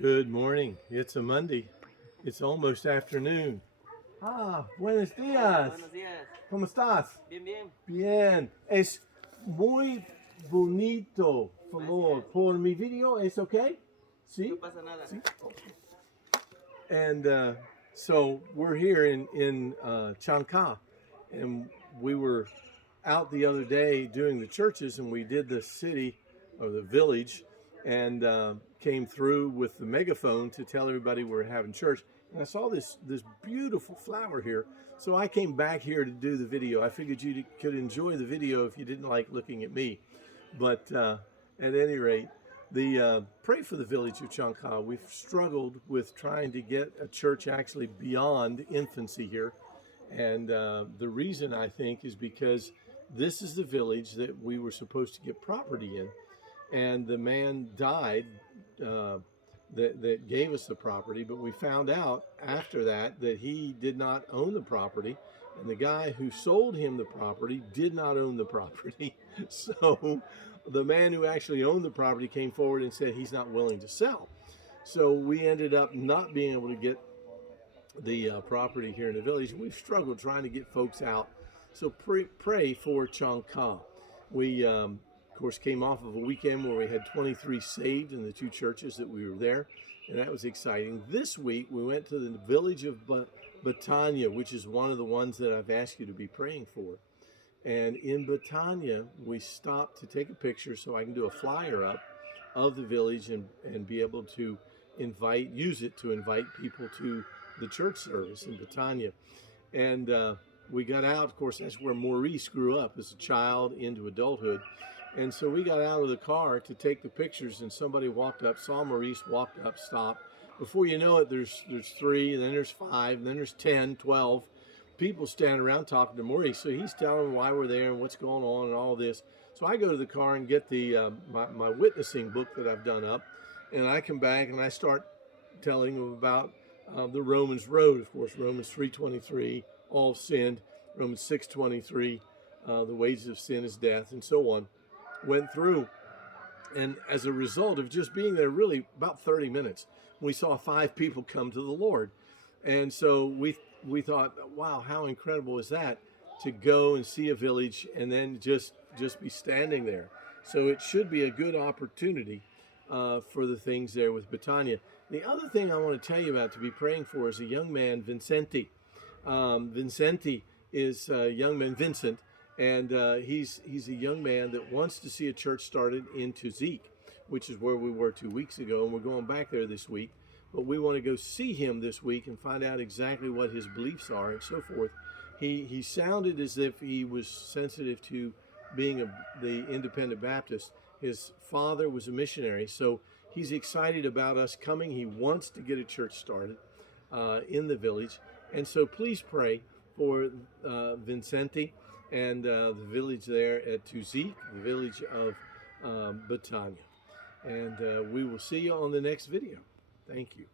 Good morning. It's a Monday. It's almost afternoon. Buenos días. Buenos días. ¿Cómo estás? Bien, bien. Bien. Es muy bonito, por favor. Por mi video, ¿es okay? ¿Sí? No pasa nada. ¿Sí? Okay. And so we're here in Chancay, and we were out the other day doing the churches, and we did the city or the village, and came through with the megaphone to tell everybody we're having church. And I saw this beautiful flower here, so I came back here to do the video. I figured you could enjoy the video if you didn't like looking at me. But at any rate, pray for the village of Chancay. We've struggled with trying to get a church actually beyond infancy here. And the reason, I think, is because this is the village that we were supposed to get property in. And the man died that gave us the property, but we found out after that he did not own the property. And the guy who sold him the property did not own the property. So the man who actually owned the property came forward and said he's not willing to sell. So we ended up not being able to get the property here in the village. We've struggled trying to get folks out. So pray for Chancay. We, of course, came off of a weekend where we had 23 saved in the two churches that we were there, and that was exciting. This week, we went to the village of Betania, which is one of the ones that I've asked you to be praying for. And in Betania, we stopped to take a picture so I can do a flyer up of the village and be able to use it to invite people to the church service in Betania. And we got out, of course, that's where Maurice grew up as a child into adulthood. And so we got out of the car to take the pictures, and somebody walked up, saw Maurice, walked up, stopped. Before you know it, there's 3, and then there's 5, and then there's 10, 12 people standing around talking to Maurice. So he's telling them why we're there and what's going on and all this. So I go to the car and get the my witnessing book that I've done up, and I come back and I start telling them about the Romans road. Of course, Romans 3:23, all sinned. Romans 6:23, the wages of sin is death, and so on. Went through, and as a result of just being there really about 30 minutes, we saw 5 people come to the Lord. And so we thought, wow, how incredible is that, to go and see a village and then just be standing there. So it should be a good opportunity for the things there with Betania. The other thing I want to tell you about to be praying for is a young man, Vincente. Vincente is a young man, Vincent, and he's a young man that wants to see a church started in Tuzik, which is where we were 2 weeks ago, and we're going back there this week. But we want to go see him this week and find out exactly what his beliefs are and so forth. He sounded as if he was sensitive to being the independent Baptist. His father was a missionary, so he's excited about us coming. He wants to get a church started in the village. And so please pray for Vincente and the village there at Tuzik, the village of Betania. And we will see you on the next video. Thank you.